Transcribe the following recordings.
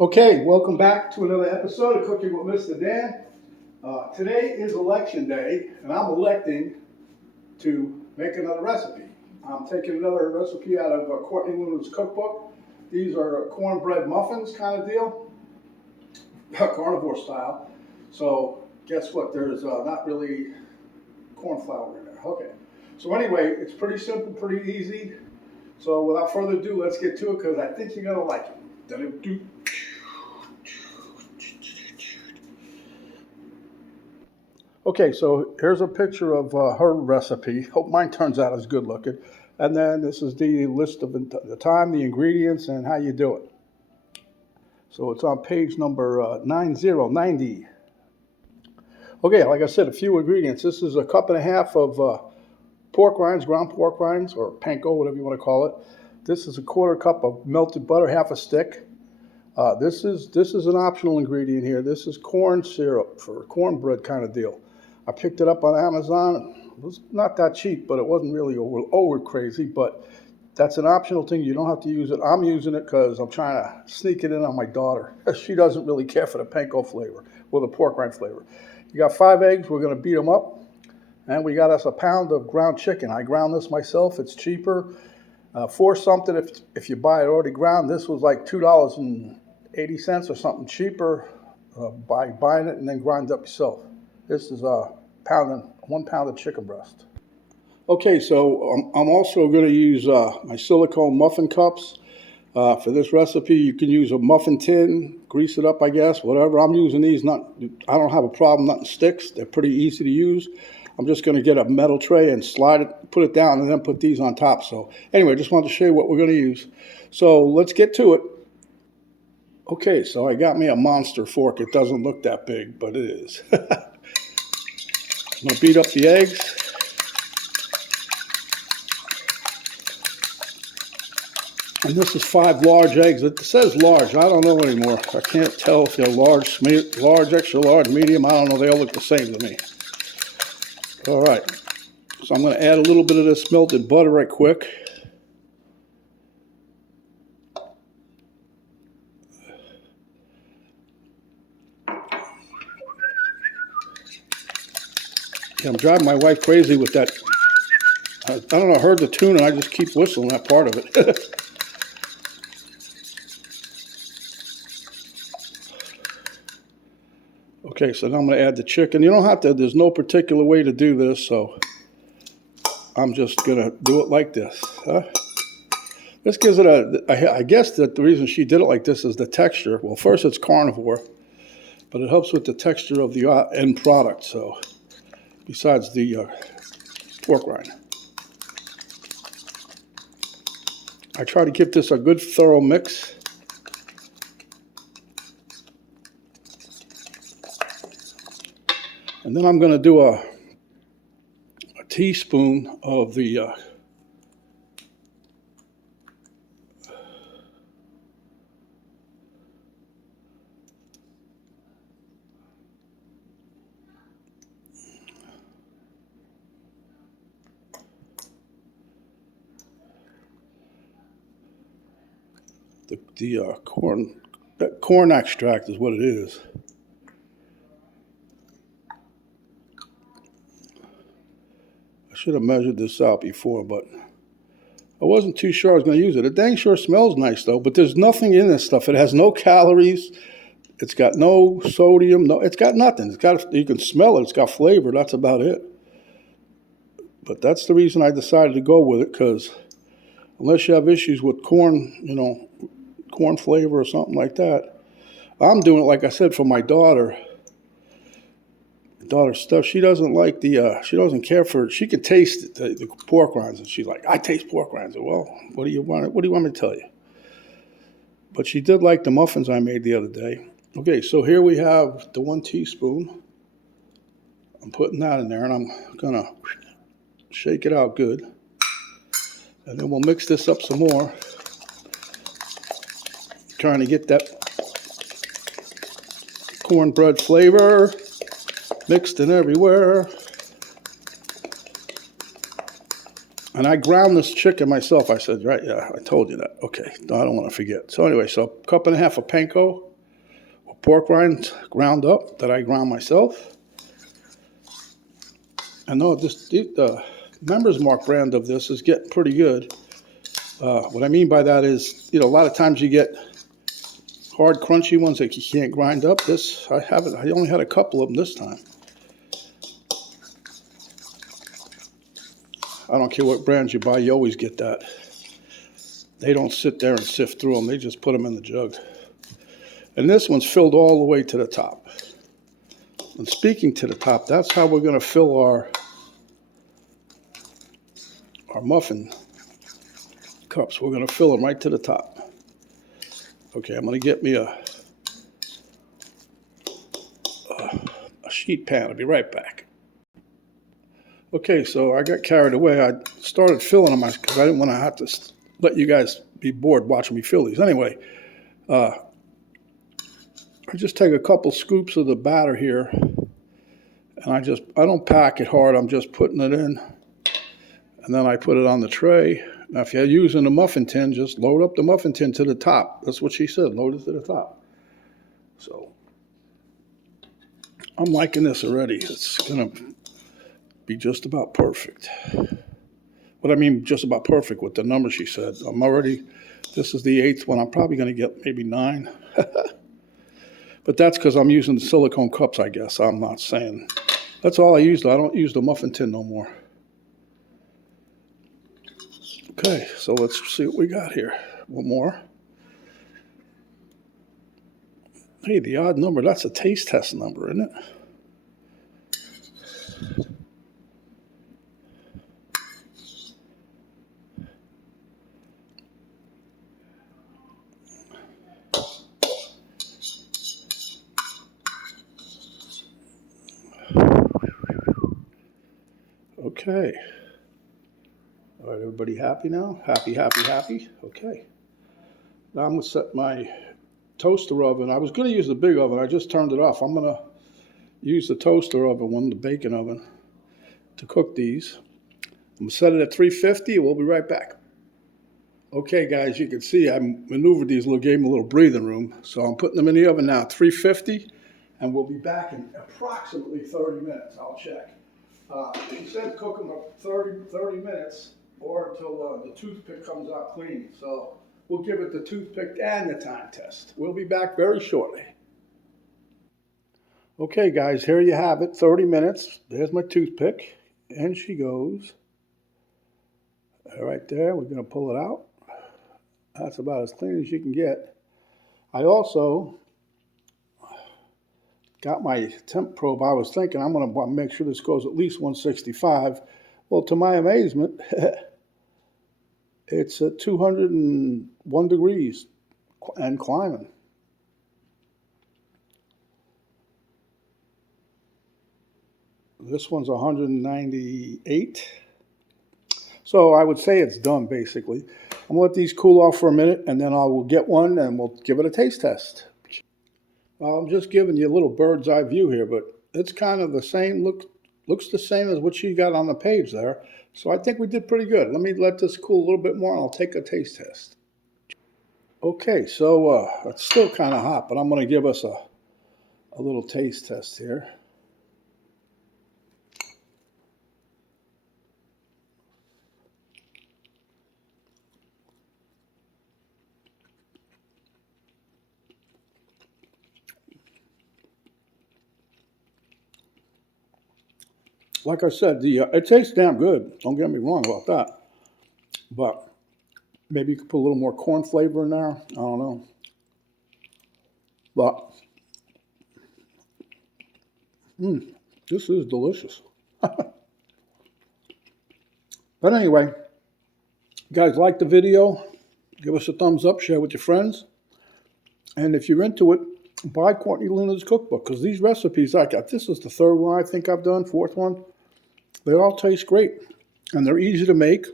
Okay, welcome back to another episode of Cooking with Mr. Dan. Today is election day, and I'm electing to make another recipe. I'm taking another recipe out of Courtney Lunas cookbook. These are cornbread muffins kind of deal, carnivore style. So guess what? There's not really corn flour in there. Okay. So anyway, it's pretty simple, pretty easy. So without further ado, let's get to it because I think you're gonna like it. Okay, so here's a picture of her recipe. Hope mine turns out as good looking. And then this is the list of the time, the ingredients, and how you do it. So it's on page number 9090. Okay, like I said, a few ingredients. This is a cup and a half of pork rinds, ground pork rinds, or panko, whatever you want to call it. This is a quarter cup of melted butter, half a stick. This is an optional ingredient here. This is corn syrup for cornbread kind of deal. I picked it up on Amazon. It was not that cheap, but it wasn't really over crazy. But that's an optional thing. You don't have to use it. I'm using it because I'm trying to sneak it in on my daughter. She doesn't really care for the panko flavor or the pork rind flavor. You got 5 eggs. We're going to beat them up. And we got us a pound of ground chicken. I ground this myself. It's cheaper. For something, if you buy it already ground, this was like $2.80 or something cheaper by buying it and then grind it up yourself. This is 1 pound of chicken breast. Okay, so I'm also going to use my silicone muffin cups. For this recipe, you can use a muffin tin, grease it up, I guess, whatever. I'm using these. I don't have a problem, nothing sticks. They're pretty easy to use. I'm just going to get a metal tray and slide it, put it down, and then put these on top. So anyway, just wanted to show you what we're going to use. So let's get to it. Okay, so I got me a monster fork. It doesn't look that big, but it is. I'm going to beat up the eggs. And this is 5 large eggs. It says large. I don't know anymore. I can't tell if they're large, extra large, medium. I don't know. They all look the same to me. All right, so I'm going to add a little bit of this melted butter right quick. Yeah, I'm driving my wife crazy with that. I don't know, I heard the tune and I just keep whistling that part of it. Okay, so now I'm going to add the chicken. You don't have to, there's no particular way to do this, so I'm just going to do it like this. This gives it I guess that the reason she did it like this is the texture. Well, first it's carnivore, but it helps with the texture of the end product, so besides the pork rind. I try to give this a good thorough mix. And then I'm going to do a teaspoon of the corn extract is what it is. I should have measured this out before, but I wasn't too sure I was going to use it. It dang sure smells nice though, but there's nothing in this stuff. It has no calories. It's got no sodium. No, it's got nothing. You can smell it. It's got flavor. That's about it. But that's the reason I decided to go with it, because unless you have issues with corn, corn flavor or something like that. I'm doing it, like I said, for my daughter. Daughter's stuff. She doesn't like she doesn't care for, she can taste the pork rinds, and she's like, I taste pork rinds. Well, what do you want me to tell you? But she did like the muffins I made the other day. Okay, so here we have the 1 teaspoon. I'm putting that in there, and I'm going to shake it out good. And then we'll mix this up some more. Trying to get that cornbread flavor mixed in everywhere. And I ground this chicken myself. I said, right, yeah, I told you that. Okay, no, I don't want to forget. So anyway, so a cup and a half of panko, pork rinds ground up that I ground myself. I know the Members Mark brand of this is getting pretty good. What I mean by that is, a lot of times you get hard, crunchy ones that you can't grind up. This, I only had a couple of them this time. I don't care what brands you buy, you always get that. They don't sit there and sift through them. They just put them in the jug. And this one's filled all the way to the top. And speaking to the top, that's how we're going to fill our muffin cups. We're going to fill them right to the top. Okay, I'm going to get me a sheet pan. I'll be right back. Okay, so I got carried away. I started filling them because I didn't want to have to let you guys be bored watching me fill these. Anyway, I just take a couple scoops of the batter here, and I don't pack it hard. I'm just putting it in, and then I put it on the tray. Now, if you're using a muffin tin, just load up the muffin tin to the top. That's what she said, load it to the top. So I'm liking this already. It's going to be just about perfect. What I mean just about perfect with the number she said. This is the 8th one. I'm probably going to get maybe 9. But that's because I'm using the silicone cups, I guess. I'm not saying. That's all I use, though. I don't use the muffin tin no more. Okay, so let's see what we got here. One more. Hey, the odd number, that's a taste test number, isn't it? Okay. All right, everybody happy now? Happy, happy, happy? Okay. Now I'm going to set my toaster oven. I was going to use the big oven. I just turned it off. I'm going to use the toaster oven, the bacon oven, to cook these. I'm going to set it at 350. We'll be right back. Okay, guys, you can see I maneuvered these, gave them a little breathing room. So I'm putting them in the oven now, 350, and we'll be back in approximately 30 minutes. I'll check. He said cook them up 30 minutes or until the toothpick comes out clean. So we'll give it the toothpick and the time test. We'll be back very shortly. Okay, guys, here you have it, 30 minutes. There's my toothpick, and she goes. Right there, we're going to pull it out. That's about as clean as you can get. I also got my temp probe. I was thinking I'm going to make sure this goes at least 165. Well, to my amazement, it's at 201 degrees and climbing. This one's 198. So I would say it's done, basically. I'm going to let these cool off for a minute, and then I will get one, and we'll give it a taste test. I'm just giving you a little bird's eye view here, but it's kind of the same, looks the same as what you got on the page there. So I think we did pretty good. Let me let this cool a little bit more, and I'll take a taste test. Okay, so it's still kind of hot, but I'm going to give us a little taste test here. Like I said, it tastes damn good. Don't get me wrong about that. But maybe you could put a little more corn flavor in there. I don't know. But this is delicious. But anyway, you guys like the video? Give us a thumbs up, share with your friends. And if you're into it, buy Courtney Lunas cookbook, because these recipes I got, this is the 3rd one I think I've done, 4th one. They all taste great, and they're easy to make.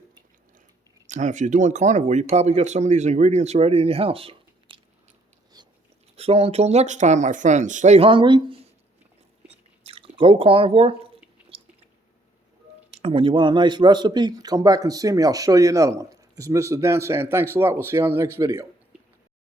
And if you're doing carnivore, you probably got some of these ingredients already in your house. So until next time, my friends, stay hungry, go carnivore, And when you want a nice recipe, come back and see me. I'll show you another one. This is Mr. Dan saying thanks a lot. We'll see you on the next video.